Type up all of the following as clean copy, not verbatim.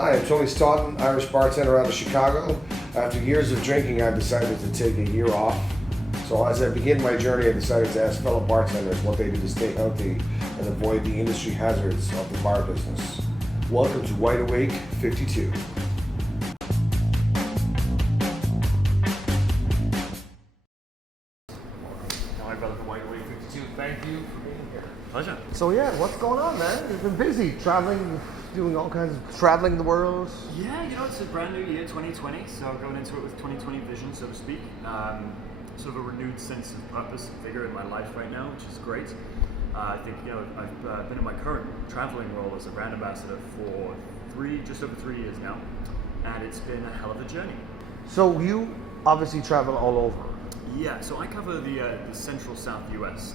Hi, I'm Tony Staunton, Irish bartender out of Chicago. After years of drinking, I decided to take a year off. So as I begin my journey, I decided to ask fellow bartenders what they do to stay healthy and avoid the industry hazards of the bar business. Welcome to Wide Awake 52. My brother from Wide Awake 52, thank you for being here. Pleasure. So yeah, what's going on, man? You've been busy traveling, doing all kinds of traveling the world. Yeah, it's a brand new year, 2020, so going into it with 2020 vision, so to speak. Sort of a renewed sense of purpose and vigor in my life right now, which is great. I think, I've been in my current traveling role as a brand ambassador for just over 3 years now, and it's been a hell of a journey. So you obviously travel all over. Yeah, so I cover the central South US.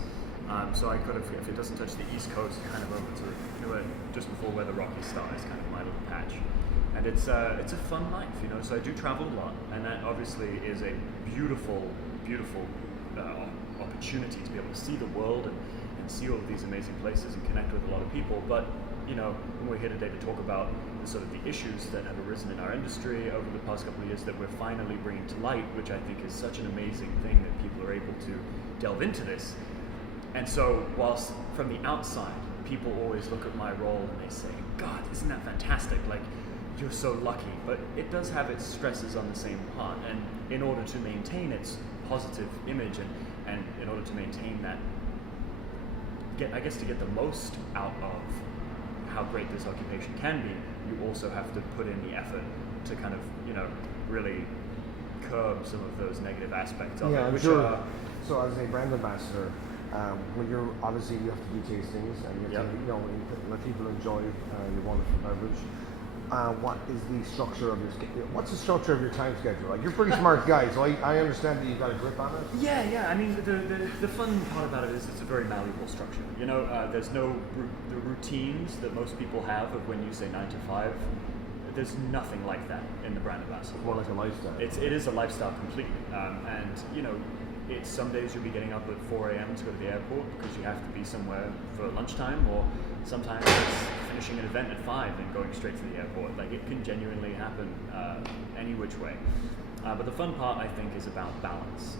So I could have, if it doesn't touch the East Coast, kind of over to just before where the Rocky Star is, kind of my little patch. And it's a fun life, So I do travel a lot, and that obviously is a beautiful opportunity to be able to see the world and see all of these amazing places and connect with a lot of people. But when we're here today to talk about the issues that have arisen in our industry over the past couple of years that we're finally bringing to light, which I think is such an amazing thing that people are able to delve into this. And so, whilst from the outside, people always look at my role and they say, God, isn't that fantastic? Like, you're so lucky. But it does have its stresses on the same part. And in order to maintain its positive image and in order to maintain that, to get the most out of how great this occupation can be, you also have to put in the effort to kind of, really curb some of those negative aspects of it. So as a brand ambassador, when you have to do tastings and you have to, let people enjoy your wonderful beverage. What is the structure of your What's the structure of your time schedule? Like, you're a pretty smart guy, so I understand that you've got a grip on it. Yeah. I mean, the fun part about it is it's a very malleable structure. There's no the routines that most people have of when you say 9 to 5. There's nothing like that in the brand ambassador. More like a lifestyle. It is a lifestyle completely, it's some days you'll be getting up at 4 a.m. to go to the airport because you have to be somewhere for lunchtime, or sometimes it's finishing an event at 5 and going straight to the airport. Like, it can genuinely happen any which way. But the fun part, I think, is about balance.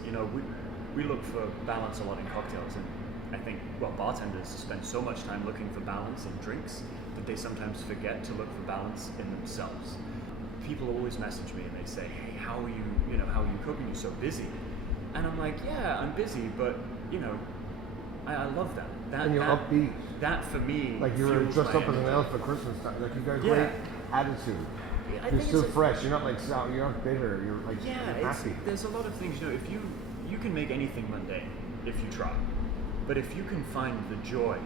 We look for balance a lot in cocktails, and I think, bartenders spend so much time looking for balance in drinks that they sometimes forget to look for balance in themselves. People always message me and they say, hey, how are you cooking? You're so busy. And I'm like, yeah, I'm busy, but I love that. And you're upbeat. That for me, like you're dressed up as an elf for Christmas time. Like, you got a great attitude. Yeah, you're still fresh. You're not like sour. You're not bitter. You're like happy. There's a lot of things. If you can make anything mundane if you try, but if you can find the joy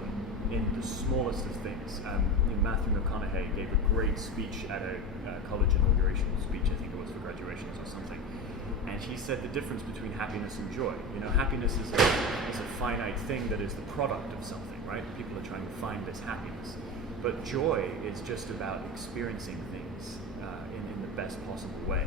in the smallest of things. Matthew McConaughey gave a great speech at a college inauguration speech. I think it was for graduations or something. And he said the difference between happiness and joy. Happiness is a finite thing that is the product of something, right? People are trying to find this happiness. But joy is just about experiencing things in the best possible way.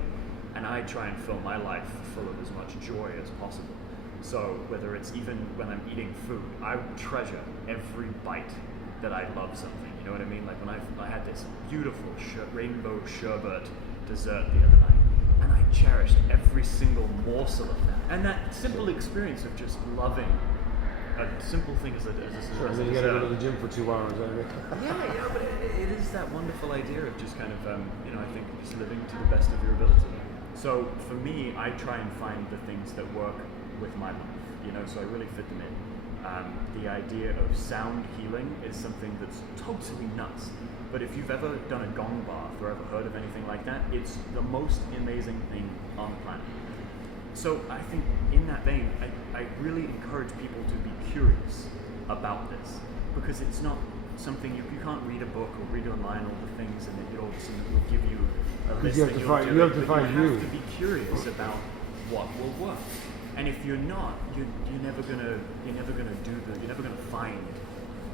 And I try and fill my life full of as much joy as possible. So whether it's even when I'm eating food, I treasure every bite that I love something. You know what I mean? Like, when I had this beautiful rainbow sherbet dessert the other night, and I cherished every single morsel of that. And that simple experience of just loving a simple thing as a Sure, and then you gotta go to the gym for 2 hours, right? Yeah, but it is that wonderful idea of just kind of, I think just living to the best of your ability. So for me, I try and find the things that work with my life, so I really fit them in. The idea of sound healing is something that's totally nuts. But if you've ever done a gong bath or ever heard of anything like that, it's the most amazing thing on the planet. So I think in that vein, I really encourage people to be curious about this, because it's not something you can't read a book or read online all the things and it all of a sudden will give you a list that you'll do. You have to be curious about what will work. And if you're not, you're never gonna find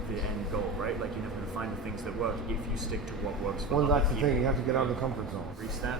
the end goal, right? Like, you're never gonna find the things that work if you stick to what works for Well, other that's the people. thing. You have to get out of the comfort zone. Grease that,